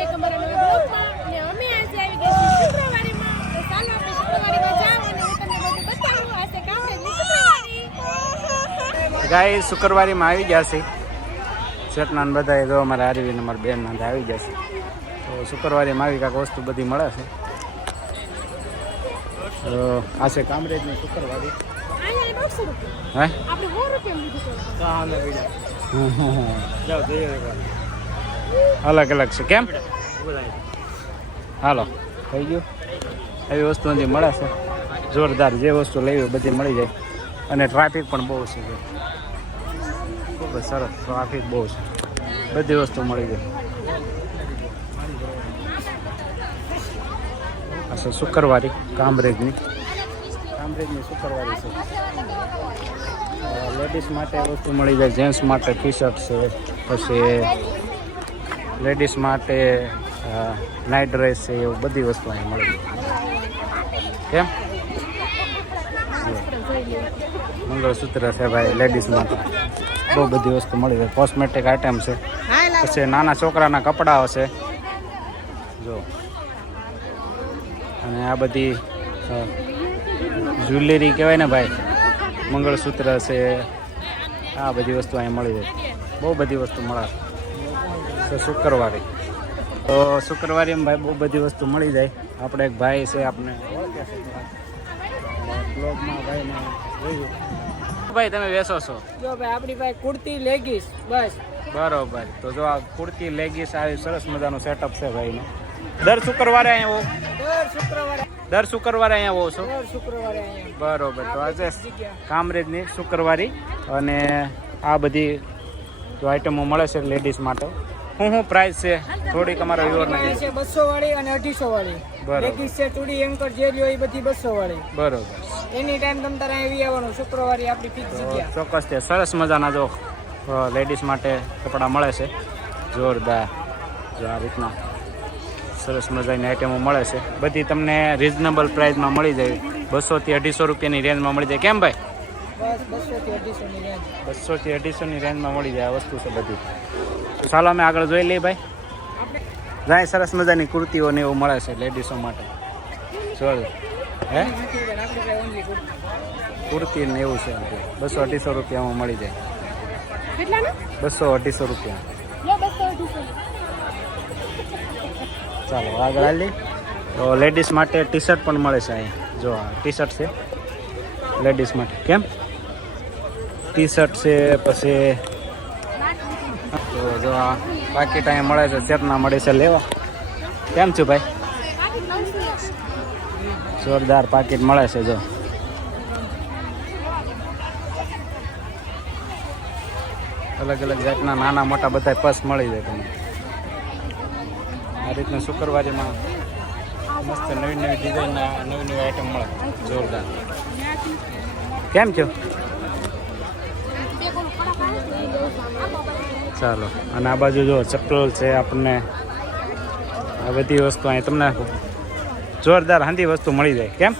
Back અમારા નવા બ્લોગમાં. અને અમે આજે આવી ગયા છીએ શુક્રવારીમાં. તો ચાલો આપણે શુક્રવારીમાં જાવ અને હું તમને બધું બતાવું. આ છે કામરેજની શુક્રવારી. ગાય શુક્રવારીમાં આવી ગયા છે. શેઠના ને બધા જો અમારા આરવી ને અમારા બેન ના આવી ગયા છે. તો શુક્રવારીમાં આવી કાંઈક વસ્તુ બધી મળે છે. તો આ છે કામરેજની શુક્રવારી. અહીંયા 100 રૂપિયા. હે આપણે 100 રૂપિયા અલગ અલગ છે કેમ? હાલો થઈ ગયું. એવી વસ્તુ બધી મળે છે જોરદાર. જે વસ્તુ લેવી બધી મળી જાય. અને ટ્રાફિક પણ બહુ છે. ખૂબ જ સરસ ટ્રાફિક બહુ છે. બધી વસ્તુ મળી જાય. આ છે શુક્રવારી કામરેજની શુક્રવારી છે. લેડીઝ માટે વસ્તુ મળી જાય. જેન્ટ્સ માટે ટી શર્ટ છે. પછી લેડીઝ માટે નાઇટ ડ્રેસ છે. એવું બધી વસ્તુ અહીં મળી જાય. કેમ? મંગળસૂત્ર છે ભાઈ લેડીઝ માટે. બહુ બધી વસ્તુ મળી જાય. કોસ્મેટિક આઇટમ છે. પછી નાના છોકરાના કપડાઓ છે જો. અને આ બધી જ્વેલરી કહેવાય ને ભાઈ. મંગળસૂત્ર છે. આ બધી વસ્તુ અહીં મળી જાય. બહુ બધી વસ્તુ મળે તો શુક્રવારી. તો શુક્રવારીમાં ભાઈ બહુ બધી વસ્તુ મળી જાય. આપણે એક ભાઈ છે આપણે બ્લોગમાં ભાઈને જોયું. ભાઈ તમે વેચો છો? જો ભાઈ આપણી પાસે કુર્તી લેગીસ બસ. બરોબર. તો જો આ કુર્તી લેગીસ આવી સરસ મજાનું સેટઅપ છે ભાઈનું. દર શુક્રવારે અહીંયા દર શુક્રવારે અહીંયા હોવ છો? બરોબર. તો આજે કામરેજની શુક્રવારી. અને આ બધી જો આઈટમો મળે છે લેડીઝ માટે. શું પ્રાઇસ છે થોડીક અમારા વ્યુઅરને? 200 વાળી અને 250 વાળી. બરોબર. લેગીસ છે ચૂડી એન્કર જે લ્યો એ બધી 200 વાળી. બરોબર. એની ટાઈમ તમ તારે આવી આવવાનું. શુક્રવારે આપણી ફિક્સ જગ્યા. ચોક્કસ છે. સરસ મજાના જો લેડીઝ માટે કપડાં મળે છે જોરદાર. જો આ રીતના સરસ મજાની આઈટમો મળે છે. બધી તમને રિઝનેબલ પ્રાઇસમાં મળી જાય. 200 થી 250 રૂપિયાની રેન્જમાં મળી જાય. કેમ ભાઈ? બસ 200 થી 250 ની રેન્જ. 200 થી 250ની રેન્જમાં મળી જાય. આ વસ્તુ છે બધી. તો ચાલો અમે આગળ જોઈ લઈએ ભાઈ. જાય સરસ મજાની કુર્તીઓ ને એવું મળે છે લેડીઝો માટે. જોર હે કુર્તી ને એવું છે 200-250 રૂપિયામાં મળી જાય. કેટલાના? 200-250 રૂપિયા. લો 200 ચાલો આગળ હાલી. તો લેડીઝ માટે ટી શર્ટ પણ મળે છે અહીંયા. જો આ ટી શર્ટ છે લેડીઝ માટે. કેમ? ટી શર્ટ છે. પછી તો જો આ પાકીટ અહીંયા મળે છે. શેરના મળે છે લેવા. કેમ છું ભાઈ? જોરદાર પાકીટ મળે છે. જો અલગ અલગ જાતના નાના મોટા બધા પર્સ મળી જાય તમને. આ રીતના શુક્રવારીમાં મસ્ત નવી નવી ડિઝાઇનના નવી નવી આઈટમ મળે જોરદાર. કેમ છો? ચાલો. અને આ બાજુ જો ચપ્પલ છે આપણને. આ બધી વસ્તુ અહીં તમને જોરદાર હાંધી વસ્તુ મળી જાય. કેમ?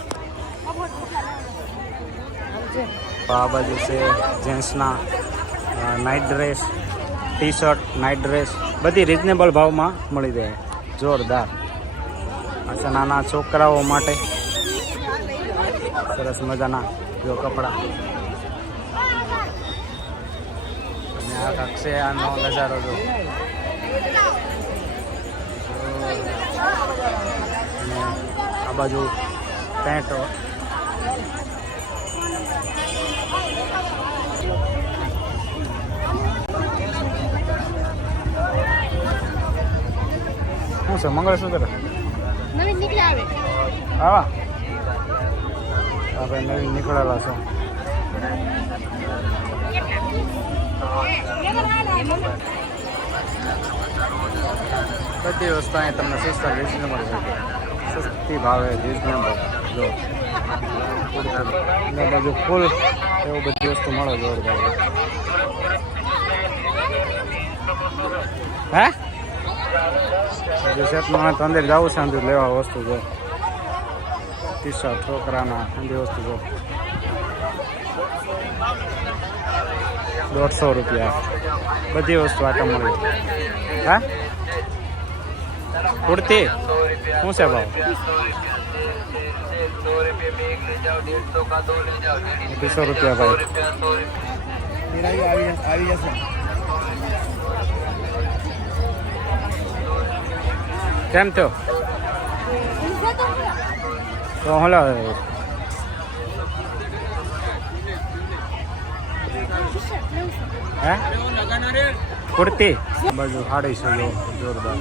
આ બાજુ છે જેન્ટ્સના night dress, T shirt, night dress બધી રિઝનેબલ ભાવમાં મળી જાય. જોરદાર. આ નાના છોકરાઓ માટે સરસ મજાના જો કપડાં. અને આ કાંક છે આનો નજારો જો. અને આ બાજુ પેન્ટ. શું છે મંગળસૂત્ર? નવીન નીકળી આવે. હા ભાઈ નવીન નીકળેલા છે. બધી વસ્તુ અહીં તમને સસ્તા રિઝનેબલ છે. સસ્તી ભાવે રિઝનેબલ. જો બાજુ ફૂલ એવું બધી વસ્તુ મળે જોરદાર. હે શેઠમાં તો અંદર જવું છે. અંદર લેવા વસ્તુ જો ટી શર્ટ છોકરાના બધી વસ્તુ જો 150 રૂપિયા બધી વસ્તુ આટમ મળી. હા કુર્તી શું છે ભાવ 200 રૂપિયા ભાઈ. આવી જશે. કેમ થયો તો હલો હે કુર્તી બાજુ 250 જોરદાર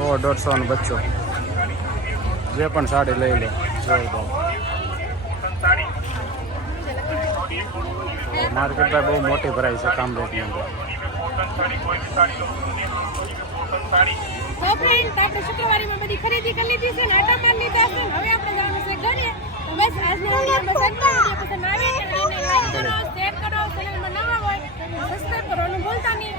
150 નો બચ્ચો જે પણ સાડી લઈ લે જોરદાર. માર્કેટ બહુ મોટી ભરાઈ છે કામરેજની અંદર. તો ફ્રેન્ડ આપણે શુક્રવારીમાં બધી ખરીદી કરી લીધી છે ને આટા મારી લીધા છે. હવે આપણે જવાનું છે ઘરે. તો બસ આજનો વિડીયો બસ આટલો. વિડીયો પસંદ આવે તો લાઈક કરો, શેર કરો, ચેનલમાં નવા હોય તો સબસ્ક્રાઇબ કરવાનું ભૂલતા નહીં.